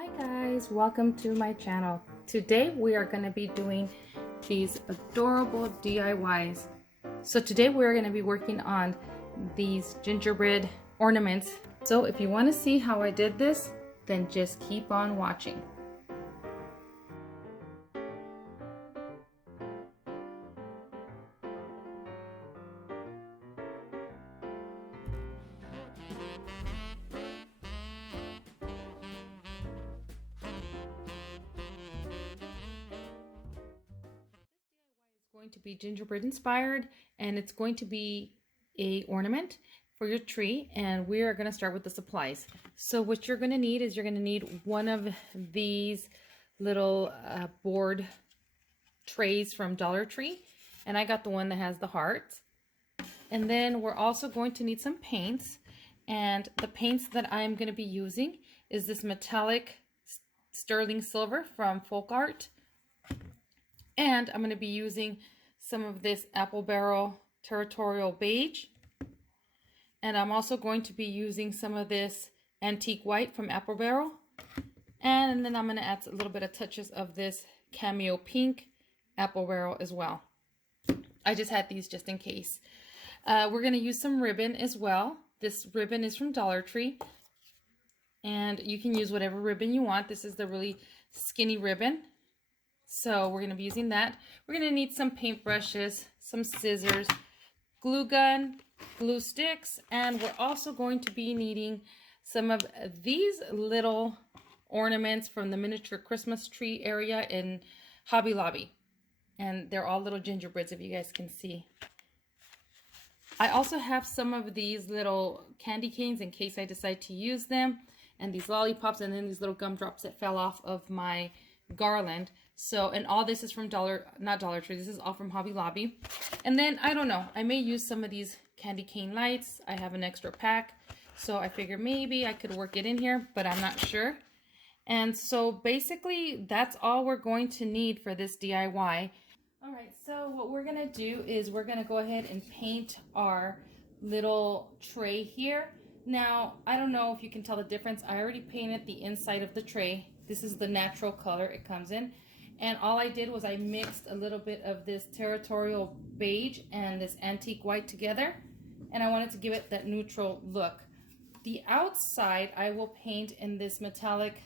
Hi guys, welcome to my channel. Today we are going to be doing these adorable DIYs. So today we're going to be working on these gingerbread ornaments. So if you want to see how I did this, then just keep on watching. Going to be gingerbread inspired, and it's going to be a ornament for your tree, and we are going to start with the supplies. So what you're going to need is you're going to need one of these little board trays from Dollar Tree, and I got the one that has the hearts. And then we're also going to need some paints, and the paints that I'm going to be using is this metallic sterling silver from Folk Art. And I'm going to be using some of this apple barrel territorial beige. And I'm also going to be using some of this antique white from apple barrel. And then I'm going to add a little bit of touches of this cameo pink apple barrel as well. I just had these just in case. We're going to use some ribbon as well. This ribbon is from Dollar Tree. And you can use whatever ribbon you want. This is the really skinny ribbon. So we're going to be using that. We're going to need some paintbrushes, some scissors, glue gun, glue sticks, and we're also going to be needing some of these little ornaments from the miniature Christmas tree area in Hobby Lobby. And they're all little gingerbreads, if you guys can see. I also have some of these little candy canes in case I decide to use them, and these lollipops, and then these little gumdrops that fell off of my garland. So, and all this is from not Dollar Tree, this is all from Hobby Lobby. And then, I don't know, I may use some of these candy cane lights. I have an extra pack, so I figured maybe I could work it in here, but I'm not sure. And so basically, that's all we're going to need for this DIY. All right, so what we're gonna do is we're gonna go ahead and paint our little tray here. Now, I don't know if you can tell the difference. I already painted the inside of the tray. This is the natural color it comes in. And all I did was I mixed a little bit of this territorial beige and this antique white together. And I wanted to give it that neutral look. The outside I will paint in this metallic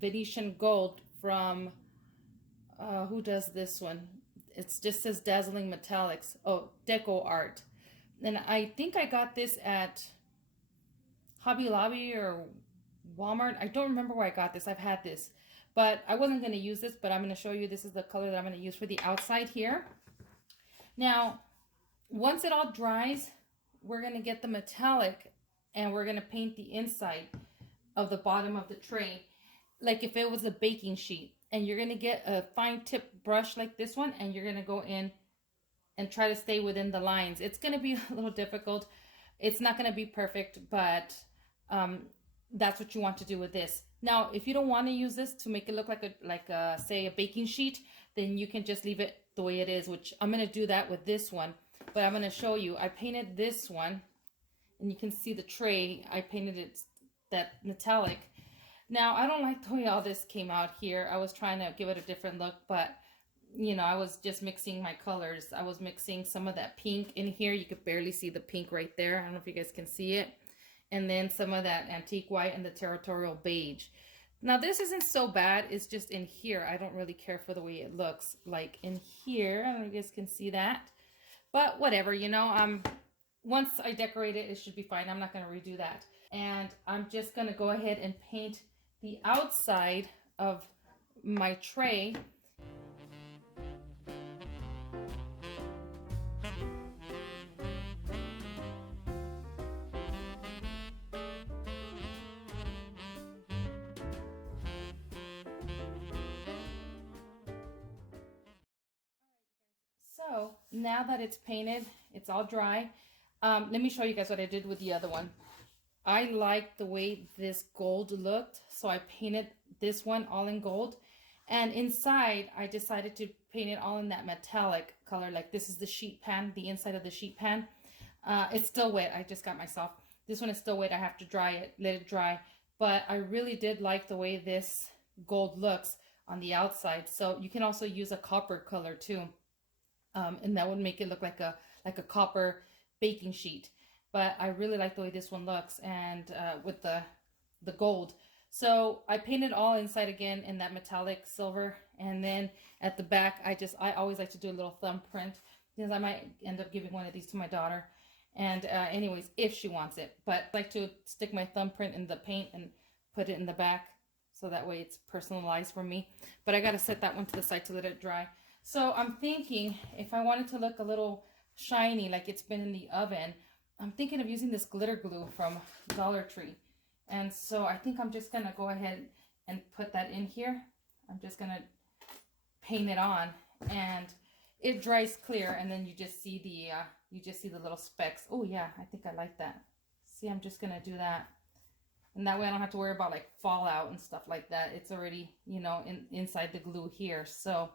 Venetian gold from, who does this one? It just says Dazzling Metallics. Oh, Deco Art. And I think I got this at Hobby Lobby or Walmart. I don't remember where I got this. I've had this. But I wasn't going to use this, but I'm going to show you this is the color that I'm going to use for the outside here. Now, once it all dries, we're going to get the metallic and we're going to paint the inside of the bottom of the tray like if it was a baking sheet. And you're going to get a fine tip brush like this one, and you're going to go in and try to stay within the lines. It's going to be a little difficult. It's not going to be perfect, but that's what you want to do with this. Now, if you don't want to use this to make it look like say a baking sheet, then you can just leave it the way it is, which I'm going to do that with this one. But I'm going to show you. I painted this one, and you can see the tray. I painted it that metallic. Now, I don't like the way all this came out here. I was trying to give it a different look, but you know, I was just mixing my colors. I was mixing some of that pink in here. You could barely see the pink right there. I don't know if you guys can see it. And then some of that antique white and the territorial beige. Now, this isn't so bad. It's just in here. I don't really care for the way it looks. Like in here, I don't know if you guys can see that. But whatever, you know, once I decorate it, it should be fine. I'm not going to redo that. And I'm just going to go ahead and paint the outside of my tray. So now that it's painted, it's all dry. Let me show you guys what I did with the other one. I liked the way this gold looked, so I painted this one all in gold. And inside, I decided to paint it all in that metallic color. Like this is the sheet pan, the inside of the sheet pan. It's still wet. I just got myself. This one is still wet. I have to dry it, let it dry. but I really did like the way this gold looks on the outside. So you can also use a copper color too, and that would make it look like a copper baking sheet. But I really like the way this one looks, and with the gold. So I painted all inside again in that metallic silver, and then at the back I always like to do a little thumbprint, because I might end up giving one of these to my daughter. And anyways, if she wants it. But I like to stick my thumbprint in the paint and put it in the back, so that way it's personalized for me. But I got to set that one to the side to let it dry. So I'm thinking, if I wanted to look a little shiny like it's been in the oven, I'm thinking of using this glitter glue from Dollar Tree. And so I think I'm just going to go ahead and put that in here. I'm just going to paint it on, and it dries clear, and then you just see the little specks. Oh yeah, I think I like that. See, I'm just going to do that. And that way I don't have to worry about like fallout and stuff like that. It's already, you know, inside the glue here. So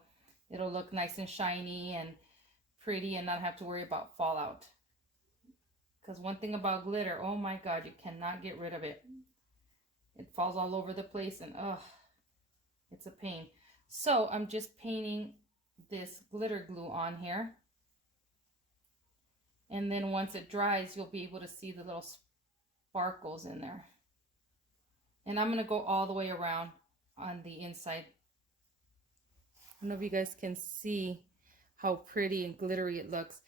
it'll look nice and shiny and pretty, and not have to worry about fallout. Because one thing about glitter, oh my God, you cannot get rid of it. It falls all over the place, and it's a pain. So I'm just painting this glitter glue on here. And then once it dries, you'll be able to see the little sparkles in there. And I'm going to go all the way around on the inside. I don't know if you guys can see how pretty and glittery it looks.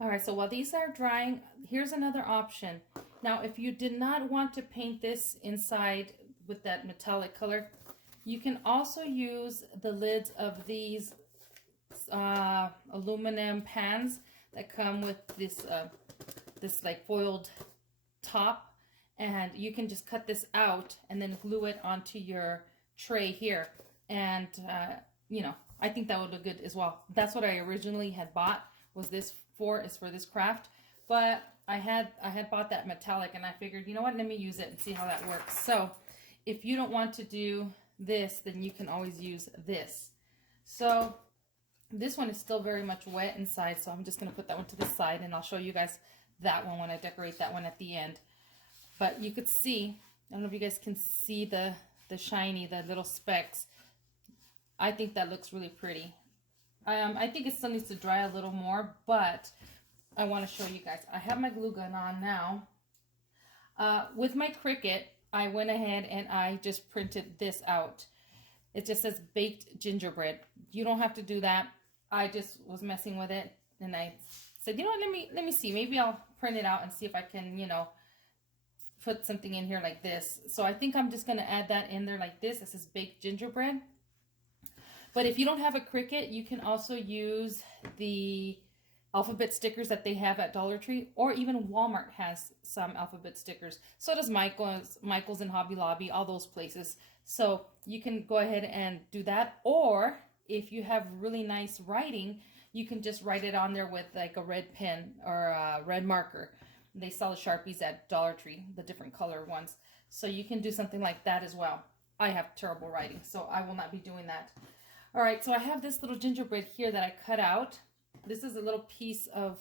All right, so while these are drying, here's another option. Now, if you did not want to paint this inside with that metallic color, you can also use the lids of these aluminum pans that come with this this like foiled top, and you can just cut this out and then glue it onto your tray here. And you know, I think that would look good as well. That's what I originally had bought, was this for this craft. But I had bought that metallic, and I figured, you know what, let me use it and see how that works. So if you don't want to do this, then you can always use this. So this one is still very much wet inside, so I'm just going to put that one to the side, and I'll show you guys that one when I decorate that one at the end. But you could see, I don't know if you guys can see the shiny, the little specks. I think that looks really pretty. I think it still needs to dry a little more, but I want to show you guys. I have my glue gun on now. With my Cricut, I went ahead and I just printed this out. It just says baked gingerbread. You don't have to do that. I just was messing with it, and I said, you know what, let me see. Maybe I'll print it out and see if I can, you know, put something in here like this. So I think I'm just going to add that in there like this. It says baked gingerbread. But if you don't have a Cricut, you can also use the alphabet stickers that they have at Dollar Tree, or even Walmart has some alphabet stickers. So does Michael's and Hobby Lobby, all those places. So you can go ahead and do that. Or if you have really nice writing, you can just write it on there with like a red pen or a red marker. They sell the Sharpies at Dollar Tree, the different color ones. So you can do something like that as well. I have terrible writing, so I will not be doing that. All right, so I have this little gingerbread here that I cut out. This is a little piece of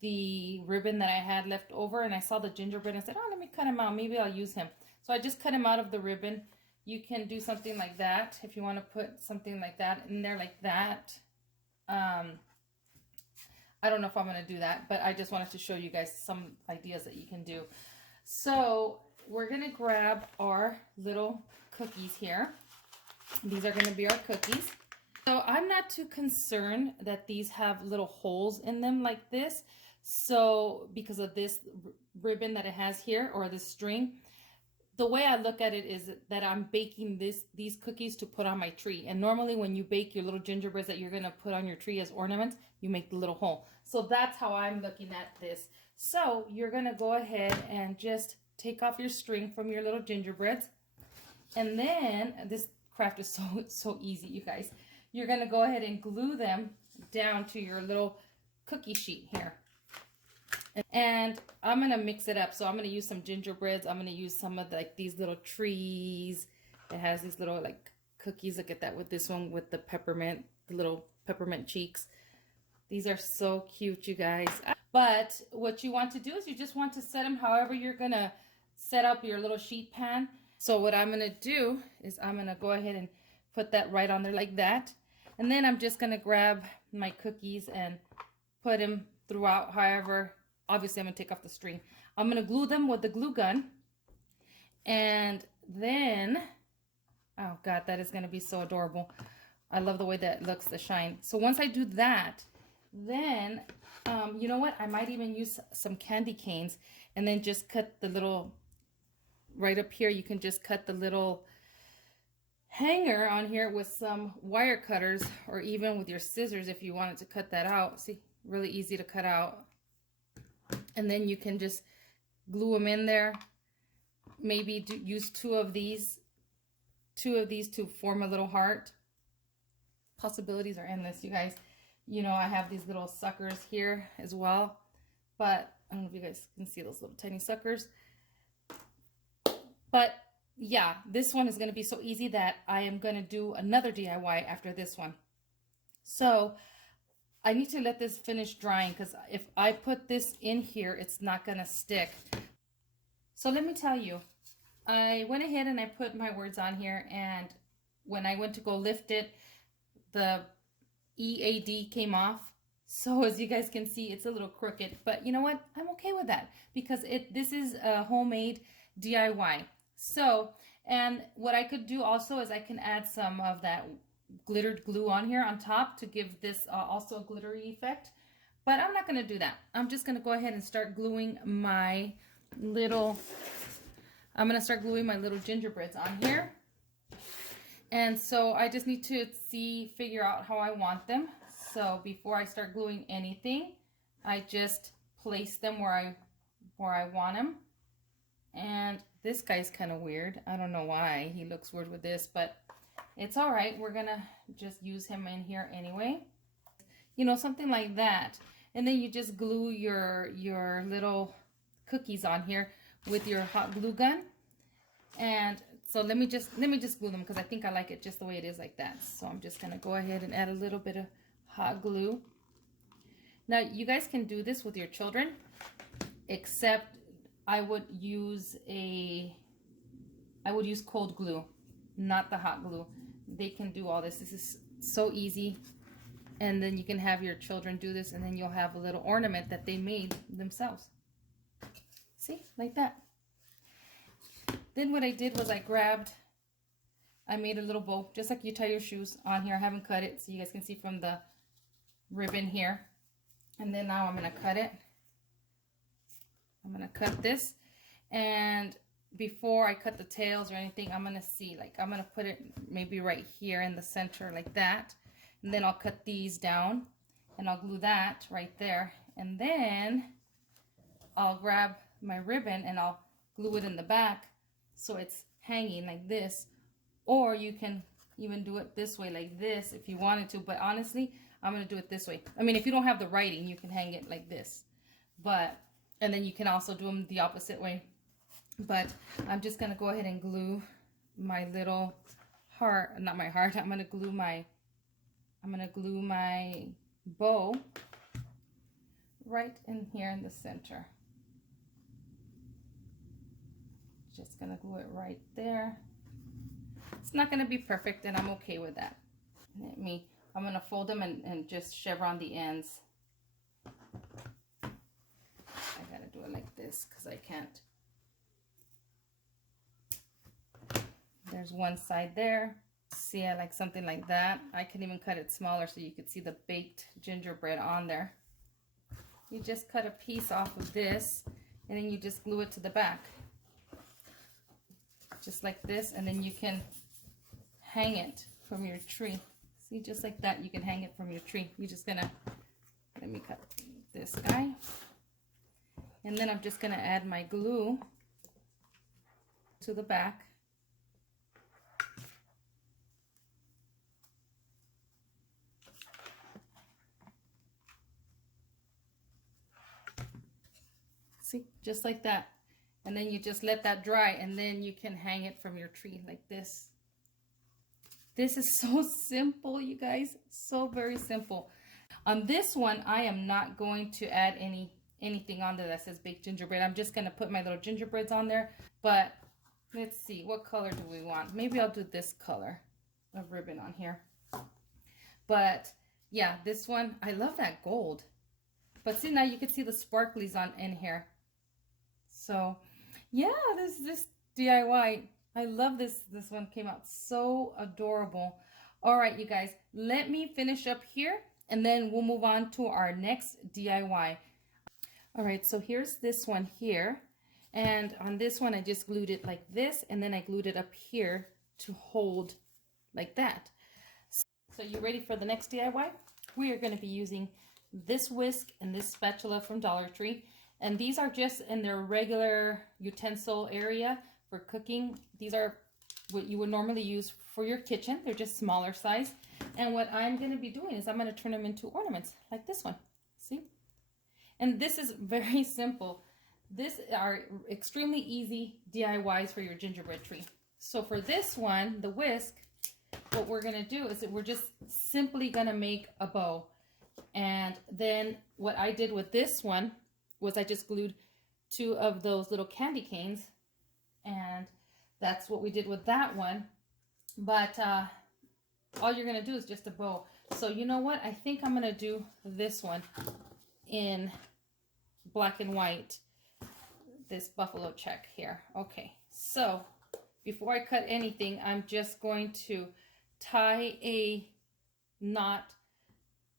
the ribbon that I had left over, and I saw the gingerbread and I said, oh, let me cut him out. Maybe I'll use him. So I just cut him out of the ribbon. You can do something like that if you want to put something like that in there like that. I don't know if I'm going to do that, but I just wanted to show you guys some ideas that you can do. So we're going to grab our little cookies here. These are going to be our cookies. So I'm not too concerned that these have little holes in them like this. So because of this ribbon that it has here, or this string, the way I look at it is that I'm baking these cookies to put on my tree. And normally when you bake your little gingerbreads that you're going to put on your tree as ornaments, you make the little hole. So that's how I'm looking at this. So you're going to go ahead and just take off your string from your little gingerbreads. And then, this craft is so easy, you guys. You're going to go ahead and glue them down to your little cookie sheet here. And I'm going to mix it up. So I'm going to use some gingerbreads. I'm going to use some of these little trees. It has these little like cookies. Look at that with this one with the peppermint, the little peppermint cheeks. These are so cute, you guys. But what you want to do is you just want to set them however you're going to set up your little sheet pan. So what I'm gonna do is I'm gonna go ahead and put that right on there like that. And then I'm just gonna grab my cookies and put them throughout. However, obviously I'm gonna take off the string. I'm gonna glue them with the glue gun. And then, oh God, that is gonna be so adorable. I love the way that looks, the shine. So once I do that, then, you know what? I might even use some candy canes and then just cut the little, right up here, you can just cut the little hanger on here with some wire cutters, or even with your scissors if you wanted to cut that out. See, really easy to cut out. And then you can just glue them in there. Maybe use two of these to form a little heart. Possibilities are endless, you guys. You know, I have these little suckers here as well, but I don't know if you guys can see those little tiny suckers. But yeah, this one is going to be so easy that I am going to do another DIY after this one. So I need to let this finish drying, because if I put this in here, it's not going to stick. So let me tell you, I went ahead and I put my words on here, and when I went to go lift it, the EAD came off. So as you guys can see, it's a little crooked, but you know what? I'm okay with that, because this is a homemade DIY. So, and what I could do also is I can add some of that glittered glue on here on top to give this also a glittery effect. But I'm not going to do that. I'm just going to go ahead and start gluing my little, gingerbreads on here. And so I just need to figure out how I want them. So before I start gluing anything, I just place them where I want them. And this guy's kind of weird. I don't know why he looks weird with this, but it's all right. We're gonna just use him in here anyway. You know, something like that. And then you just glue your little cookies on here with your hot glue gun. And so let me just glue them, because I think I like it just the way it is like that. So I'm just gonna go ahead and add a little bit of hot glue. Now you guys can do this with your children, except I would use cold glue, not the hot glue. They can do all this. This is so easy. And then you can have your children do this, and then you'll have a little ornament that they made themselves. See, like that. Then what I did was I made a little bow, just like you tie your shoes on here. I haven't cut it, so you guys can see from the ribbon here. And then now I'm gonna cut it. I'm gonna cut this, and before I cut the tails or anything, I'm gonna put it maybe right here in the center like that, and then I'll cut these down and I'll glue that right there, and then I'll grab my ribbon and I'll glue it in the back so it's hanging like this. Or you can even do it this way, like this, if you wanted to, but honestly I'm gonna do it this way. I mean, if you don't have the writing, you can hang it like this, and then you can also do them the opposite way. But I'm just going to go ahead and glue my little heart, not my heart, I'm going to glue my bow right in here in the center. Just going to glue it right there. It's not going to be perfect, and I'm okay with that. I'm going to fold them and just chevron the ends. I gotta do it like this because I can't. There's one side there. See, I like something like that. I can even cut it smaller so you could see the baked gingerbread on there. You just cut a piece off of this, and then you just glue it to the back. Just like this, and then you can hang it from your tree. See, just like that, you can hang it from your tree. You're just gonna, let me cut this guy. And then I'm just going to add my glue to the back. See, just like that. And then you just let that dry, and then you can hang it from your tree like this. This is so simple, you guys. So very simple. On this one, I am not going to add anything on there that says baked gingerbread. I'm just going to put my little gingerbreads on there. But let's see, what color do we want? Maybe I'll do this color of ribbon on here. But yeah, this one, I love that gold. But see, now you can see the sparklies on in here. So yeah, this DIY, I love this. This one came out so adorable. All right, you guys, let me finish up here and then we'll move on to our next DIY. All right, so here's this one here. And on this one, I just glued it like this, and then I glued it up here to hold like that. So you ready for the next DIY? We are going to be using this whisk and this spatula from Dollar Tree. And these are just in their regular utensil area for cooking. These are what you would normally use for your kitchen. They're just smaller size. And what I'm going to be doing is I'm going to turn them into ornaments like this one. See? And this is very simple. These are extremely easy DIYs for your gingerbread tree. So for this one, the whisk, what we're going to do is that we're just simply going to make a bow. And then what I did with this one was I just glued 2 of those little candy canes. And that's what we did with that one. But all you're going to do is just a bow. So you know what? I think I'm going to do this one in black and white. This buffalo check here. Okay, so before I cut anything, I'm just going to tie a knot.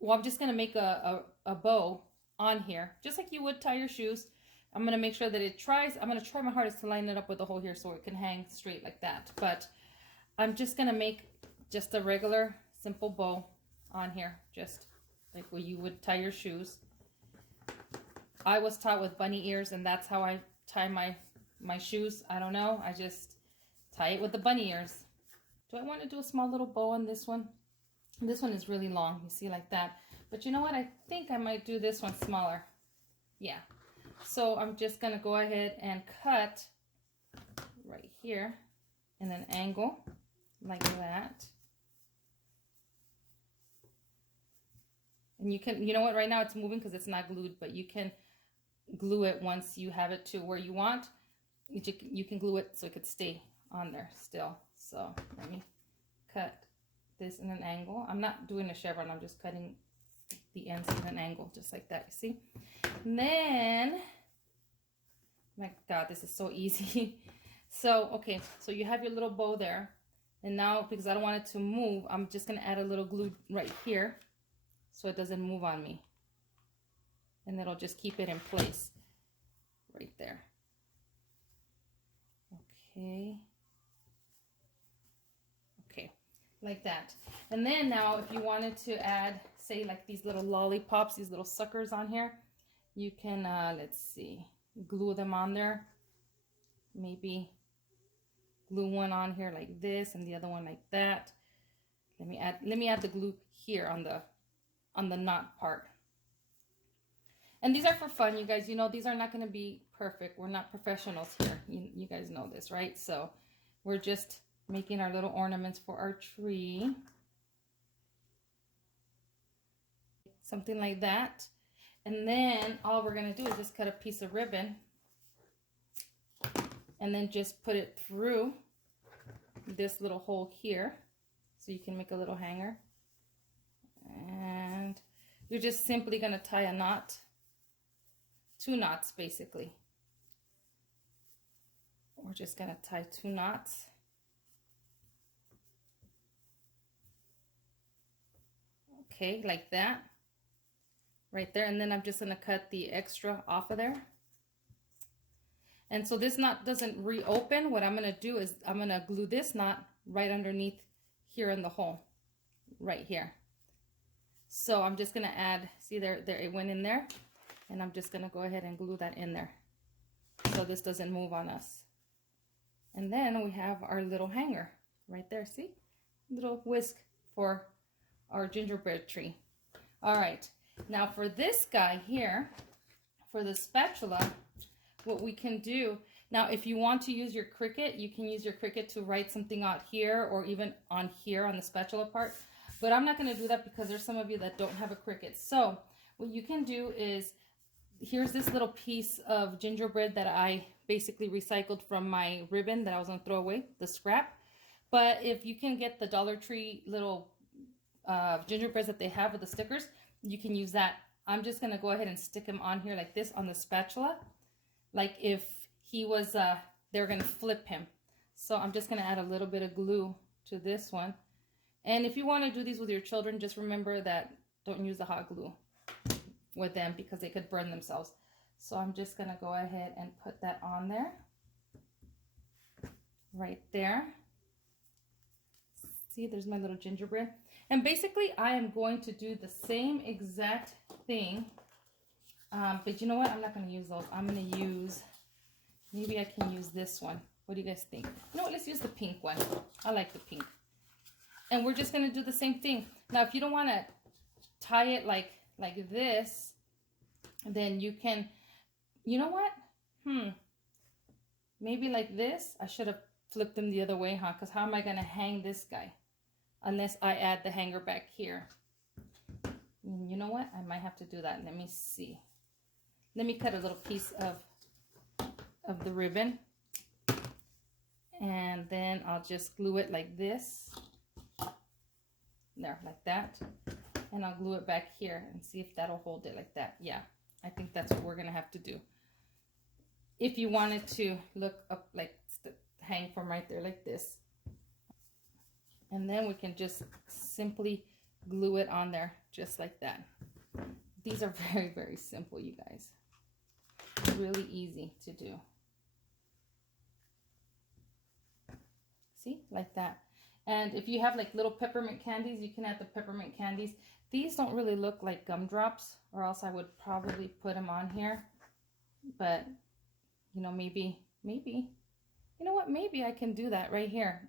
Well, I'm just going to make a bow on here, just like you would tie your shoes. I'm going to make sure that I'm going to try my hardest to line it up with the hole here so it can hang straight like that. But I'm just going to make just a regular simple bow on here, just like where you would tie your shoes. I was taught with bunny ears, and that's how I tie my shoes. I don't know. I just tie it with the bunny ears. Do I want to do a small little bow on this one? This one is really long, you see, like that. But you know what? I think I might do this one smaller. Yeah. So I'm just going to go ahead and cut right here in an angle like that. And you can, you know what? Right now it's moving because it's not glued, but you can glue it once you have it to where you want. You can glue it so it could stay on there still. So let me cut this in an angle. I'm not doing a chevron, I'm just cutting the ends in an angle just like that, you see? And then, my God, this is so easy. So, okay, so you have your little bow there. And now, because I don't want it to move, I'm just gonna add a little glue right here so it doesn't move on me. And it'll just keep it in place right there. Okay. Okay, like that. And then now if you wanted to add, say, like these little lollipops, these little suckers on here, you can, let's see, glue them on there. Maybe glue one on here like this and the other one like that. Let me add the glue here on the knot part. And these are for fun, you guys. You know, these are not going to be perfect. We're not professionals here. You guys know this, right? So we're just making our little ornaments for our tree. Something like that. And then all we're going to do is just cut a piece of ribbon and then just put it through this little hole here so you can make a little hanger. And you're just simply going to tie a knot. 2 knots basically. We're just going to tie 2 knots. Okay, like that. Right there. And then I'm just going to cut the extra off of there. And so this knot doesn't reopen. What I'm going to do is I'm going to glue this knot right underneath here in the hole. Right here. So I'm just going to add, see there it went in there. And I'm just going to go ahead and glue that in there so this doesn't move on us. And then we have our little hanger right there. See? Little whisk for our gingerbread tree. All right. Now for this guy here, for the spatula, what we can do, now if you want to use your Cricut, you can use your Cricut to write something out here or even on here on the spatula part. But I'm not going to do that because there's some of you that don't have a Cricut. So what you can do is here's this little piece of gingerbread that I basically recycled from my ribbon that I was gonna throw away, the scrap. But if you can get the Dollar Tree little gingerbreads that they have with the stickers, you can use that. I'm just gonna go ahead and stick him on here like this on the spatula, like if he was, they were gonna flip him. So I'm just gonna add a little bit of glue to this one. And if you wanna do these with your children, just remember that don't use the hot glue with them because they could burn themselves. So I'm just gonna go ahead and put that on there, right there. See, there's my little gingerbread. And basically I am going to do the same exact thing, but you know what, I'm not gonna use those. I'm gonna use, maybe I can use this one. What do you guys think? You know what, let's use the pink one. I like the pink. And we're just gonna do the same thing. Now if you don't wanna tie it like this, then you can, you know what, maybe like this. I should have flipped them the other way, huh? Because how am I gonna hang this guy unless I add the hanger back here? You know what, I might have to do that. Let me see. Let me cut a little piece of the ribbon, and then I'll just glue it like this, there, like that. And I'll glue it back here and see if that'll hold it like that. Yeah, I think that's what we're gonna have to do. If you wanted to look up, like hang from right there like this. And then we can just simply glue it on there just like that. These are very, very simple, you guys. Really easy to do. See, like that. And if you have like little peppermint candies, you can add the peppermint candies. These don't really look like gumdrops, or else I would probably put them on here. But, you know, maybe, you know what, maybe I can do that right here.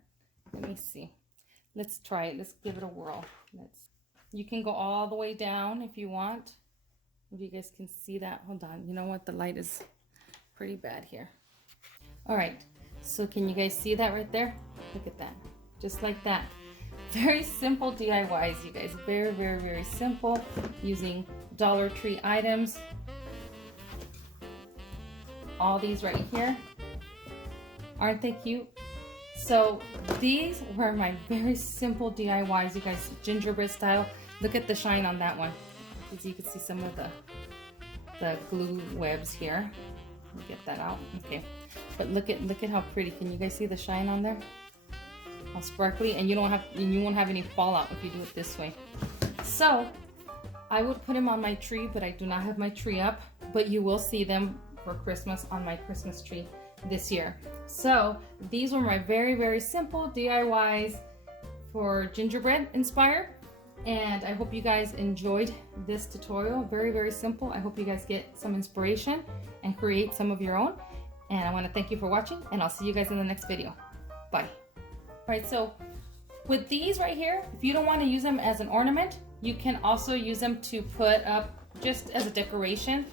Let me see. Let's try it. Let's give it a whirl. You can go all the way down if you want. If you guys can see that. Hold on. You know what? The light is pretty bad here. All right. So can you guys see that right there? Look at that. Just like that. Very simple DIYs, you guys. Very, very, very simple, using Dollar Tree items. All these right here. Aren't they cute? So these were my very simple DIYs, you guys, gingerbread style. Look at the shine on that one. As you can see some of the glue webs here. Let me get that out. Okay. But look at how pretty. Can you guys see the shine on there? How sparkly, and you won't have any fallout if you do it this way. So I would put them on my tree, but I do not have my tree up, but you will see them for Christmas on my Christmas tree this year. So these were my very, very simple DIYs for gingerbread inspired, and I hope you guys enjoyed this tutorial. Very, very simple. I hope you guys get some inspiration and create some of your own. And I want to thank you for watching, and I'll see you guys in the next video. Bye. All right, so with these right here, if you don't want to use them as an ornament, you can also use them to put up just as a decoration.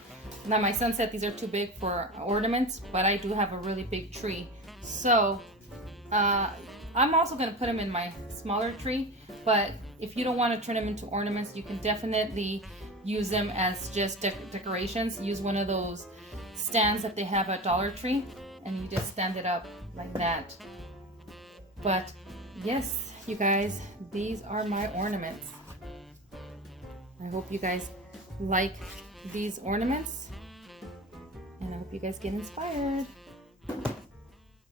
Now my son said these are too big for ornaments, but I do have a really big tree. So I'm also going to put them in my smaller tree, but if you don't want to turn them into ornaments, you can definitely use them as just decorations. Use one of those stands that they have at Dollar Tree, and you just stand it up like that. But yes, you guys, these are my ornaments. I hope you guys like these ornaments, and I hope you guys get inspired.